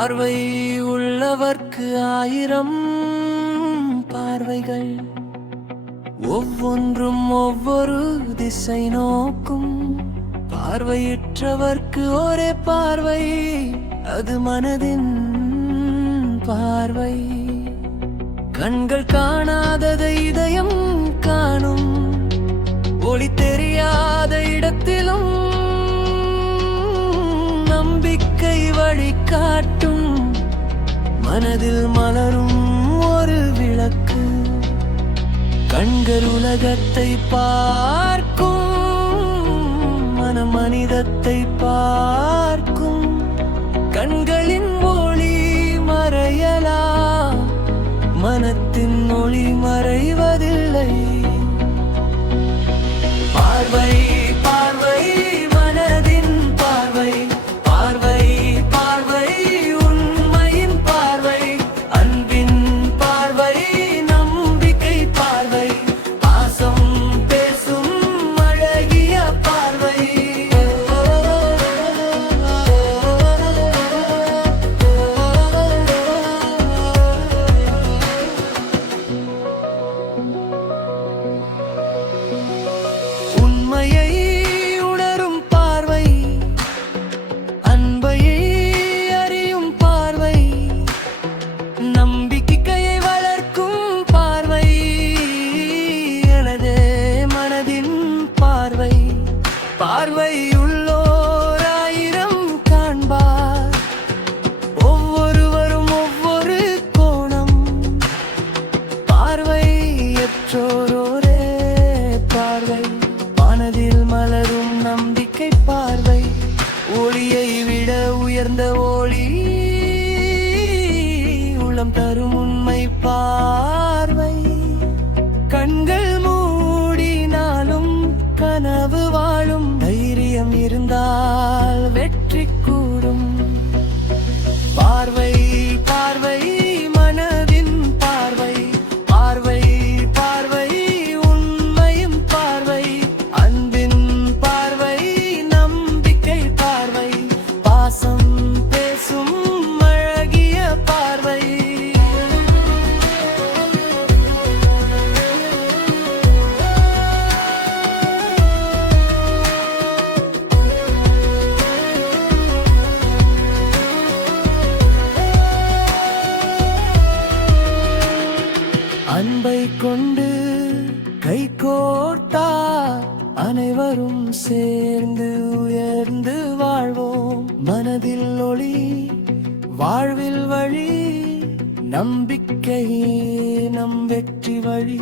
பார்வை உள்ளவர்க்கு ஆயிரம் பார்வைகள், ஒவ்வொன்றும் ஒவ்வொரு திசை நோக்கும். பார்வையற்றவர்க்கு ஒரே பார்வை, அது மனதின் பார்வை. கண்கள் காணாததை இதயம் காணும், ஒளி தெரியாத இடத்திலும் நம்பிக்கை வழிகாட்டும். மனதில் மலரும் ஒரு விளக்கு, கண்கள் உலகத்தை பார்க்கும், மனம் மனிதத்தை பார்க்கும். கண்களின் ஒளி மறையலாம், மனத்தின் ஒளி மறைவதில்லை. பார்வை பார்வை மனதின் பார்வை, பார்வை பார்வை உண்மையின் பார்வை, அன்பின் பார்வை நம்பிக்கை பார்வை, பாசம் பேசும் அழகிய பார்வை. உண்மையை உணரும் பார்வை, அன்பையை அறியும் பார்வை, நம்பிக்கையை வளர்க்கும் பார்வை, எனது மனதின் பார்வை. பார்வை உள்ளோர் ஆயிரம் காண்பார், ஒவ்வொருவரும் ஒவ்வொரு கோணம். பார்வையற்றோரே பார்வை, மனதில் மலரும் நம்பிக்கை பார்வை. ஒளியை விட உயர்ந்த ஒளி, உளம் தரும் உண்மை பார்வை. கண்கள் மூடினாலும் கனவு வாழும், தைரியம் இருந்தால் வெற்றி கூடும். பார்வை பார்வை மனதின் பார்வை, பார்வை பார்வை உண்மையும் பார்வை, அன்பின் பார்வை நம்பிக்கை பார்வை, பாசம் பேசும் அழகிய பார்வை. அன்பை கொண்டு கை கோர்த்தார், அனைவரும் சேர்ந்து உயர்ந்து வாழ்வோம். மனதில் ஒளி, வாழ்வில் வழி, நம்பிக்கை நம் வெற்றி வழி.